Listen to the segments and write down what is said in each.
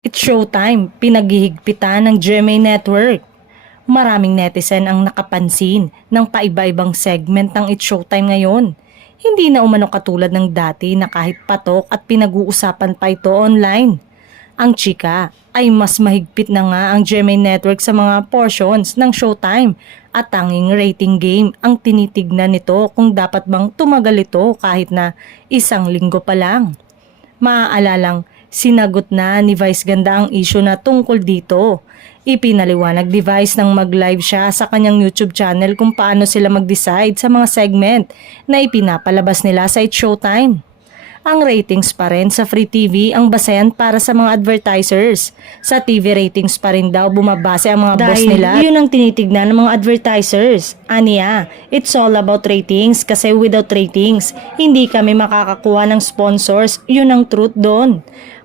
It's showtime, pinaghihigpitan ng GMA Network. Maraming netizen ang nakapansin ng paiba-ibang segment ng It's Showtime ngayon. Hindi na umano katulad ng dati na kahit patok at pinag-uusapan pa ito online. Ang chika ay mas mahigpit na nga ang GMA Network sa mga portions ng Showtime at tanging rating game ang tinitignan nito kung dapat bang tumagal ito kahit na isang linggo pa lang. Maaalalang sinagot na ni Vice Ganda ang issue na tungkol dito. Ipinaliwanag ni Vice nang mag-live siya sa kanyang YouTube channel kung paano sila mag-decide sa mga segment na ipinapalabas nila sa It's Showtime. Ang ratings pa rin sa Free TV ang basehan para sa mga advertisers. Sa TV ratings pa rin daw bumabase ang mga boss nila. Yun ang tinitignan ng mga advertisers. Aniya, it's all about ratings kasi without ratings, hindi kami makakakuha ng sponsors. Yun ang truth doon.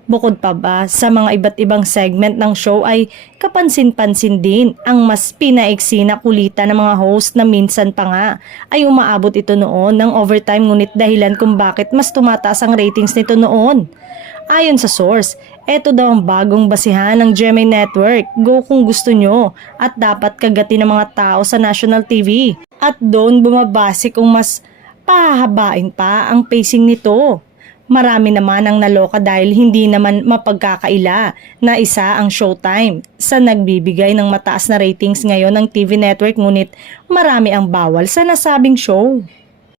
Bukod pa ba sa mga iba't ibang segment ng show ay kapansin-pansin din ang mas pinaiksi na kulitan ng mga host na minsan pa nga ay umaabot ito noon ng overtime ngunit dahilan kung bakit mas tumataas ang ratings nito noon. Ayon sa source, eto daw ang bagong basihan ng GMA Network. Go kung gusto nyo at dapat kagati ng mga tao sa national TV. At doon bumabase kung mas pahabain pa ang pacing nito. Marami naman ang naloka dahil hindi naman mapagkakaila na isa ang Showtime sa nagbibigay ng mataas na ratings ngayon ng TV network ngunit marami ang bawal sa nasabing show.